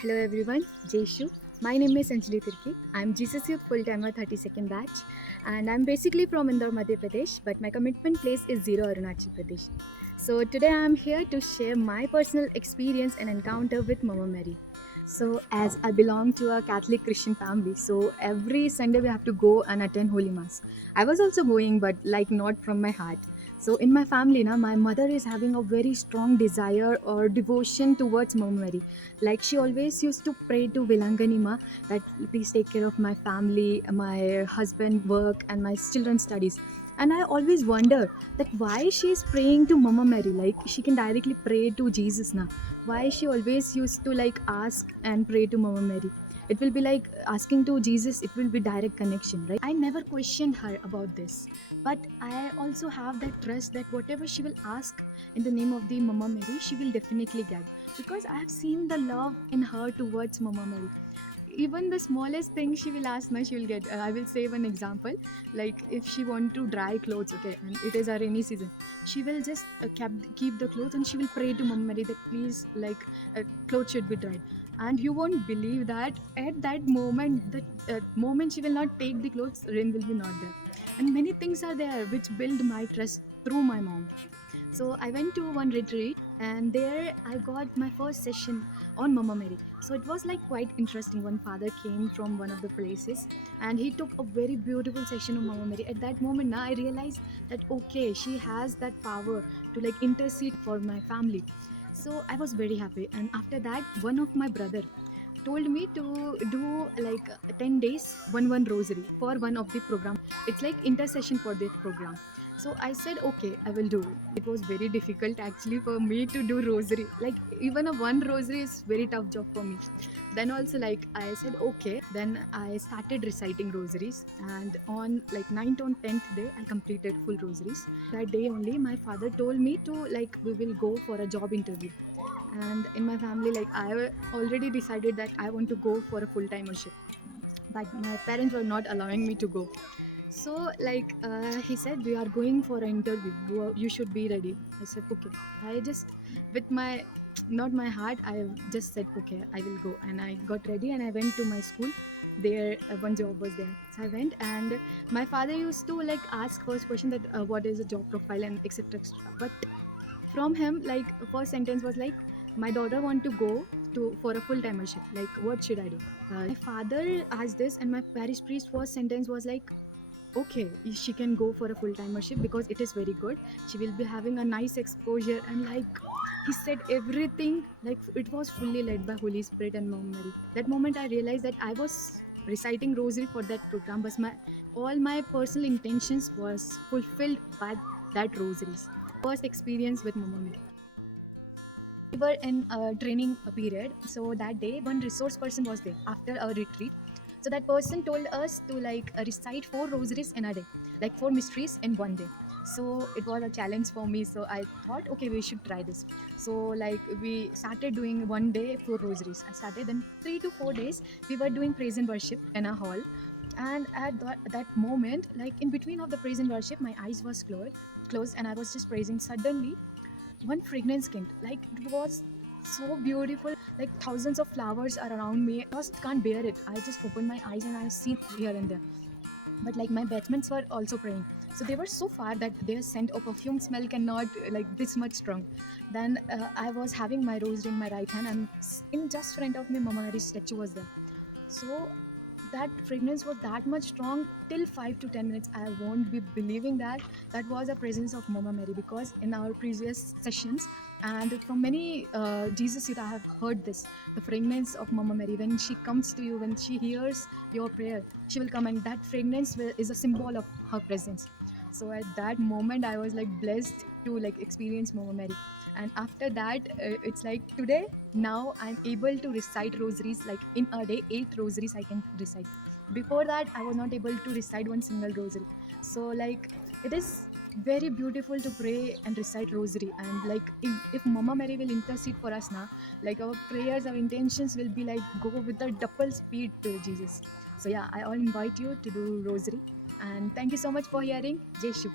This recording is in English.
Hello everyone, Jeshu. My name is Anjali Tirki. I'm Jesus Youth Full Timer 32nd batch, and I'm basically from Indore, Madhya Pradesh, but my commitment place is Zero Arunachal Pradesh. So today I'm here to share my personal experience and encounter with Mama Mary. So as I belong to a Catholic Christian family, so every Sunday we have to go and attend Holy Mass. I was also going, but like not from my heart. So in my family, na, my mother is having a very strong desire or devotion towards Mama Mary. Like she always used to pray to Vilanganima that please take care of my family, my husband work and my children's studies. And I always wonder that why she is praying to Mama Mary, like she can directly pray to Jesus now. Why she always used to like ask and pray to Mama Mary. It will be like asking to Jesus, it will be direct connection, right? I never questioned her about this. But I also have that trust that whatever she will ask in the name of the Mama Mary, she will definitely get, because I have seen the love in her towards Mama Mary. Even the smallest thing she will ask, now she will get. I will say one example. Like if she want to dry clothes, okay, and it is a rainy season, she will just keep the clothes and she will pray to Mama Mary that please, like, clothes should be dried. And you won't believe that at that moment, that moment she will not take the clothes, rain will be not there. And many things are there which build my trust through my mom. So I went to one retreat and there I got my first session on Mama Mary. So it was like quite interesting. One father came from one of the places and he took a very beautiful session on Mama Mary. At that moment now I realized that okay, she has that power to like intercede for my family. So I was very happy. And after that, one of my brother told me to do like 10 days one rosary for one of the program. It's like intercession for this program. So I said okay, I will do it. It was very difficult actually for me to do rosary. Like even a one rosary is very tough job for me. Then also like I said okay, then I started reciting rosaries, and on like 9th on 10th day I completed full rosaries. That day only my father told me to like we will go for a job interview. And in my family, like I already decided that I want to go for a full-timership, but my parents were not allowing me to go. So like he said we are going for an interview, you should be ready. I said okay. I just with my not my heart, I just said okay, I will go. And I got ready and I went to my school. There one job was there, so I went. And my father used to like ask first question that what is a job profile and etc etc. But from him, like first sentence was like my daughter want to go to for a full-timership, like what should I do. My father asked this and my parish priest first sentence was like okay, she can go for a full-timership because it is very good, she will be having a nice exposure. And like he said everything, like it was fully led by Holy Spirit and Mom Mary. That moment I realized that I was reciting rosary for that program, but my all my personal intentions was fulfilled by that rosaries. First experience with Mama Mary. We were in a training period, so that day one resource person was there after our retreat. So that person told us to like recite four rosaries in a day, like four mysteries in one day. So it was a challenge for me, so I thought okay, we should try this. So like we started doing one day four rosaries. I started, then 3 to 4 days we were doing praise and worship in a hall. And at that moment, like in between of the praise and worship, my eyes was closed and I was just praising. Suddenly one fragrance came, like it was so beautiful, like thousands of flowers are around me. I just can't bear it. I just opened my eyes and I see here and there. But like my batchmates were also praying, so they were so far that their scent or perfume smell cannot like this much strong. Then I was having my rosary in my right hand, and in just front of me Mama Mary's statue was there. So that fragrance was that much strong till 5 to 10 minutes. I won't be believing that that was a presence of Mama Mary, because in our previous sessions and from many Jesus youth I have heard this, the fragrance of Mama Mary. When she comes to you, when she hears your prayer, she will come, and that fragrance is a symbol of her presence. So at that moment I was like blessed to like experience Mama Mary. And after that it's like today, now I'm able to recite rosaries, like in a day 8 rosaries I can recite. Before that I was not able to recite one single rosary. So like it is very beautiful to pray and recite rosary. And like if Mama Mary will intercede for us now, like our prayers, our intentions will be like go with the double speed to Jesus. So yeah, I all invite you to do rosary. And thank you so much for hearing. Jeshu.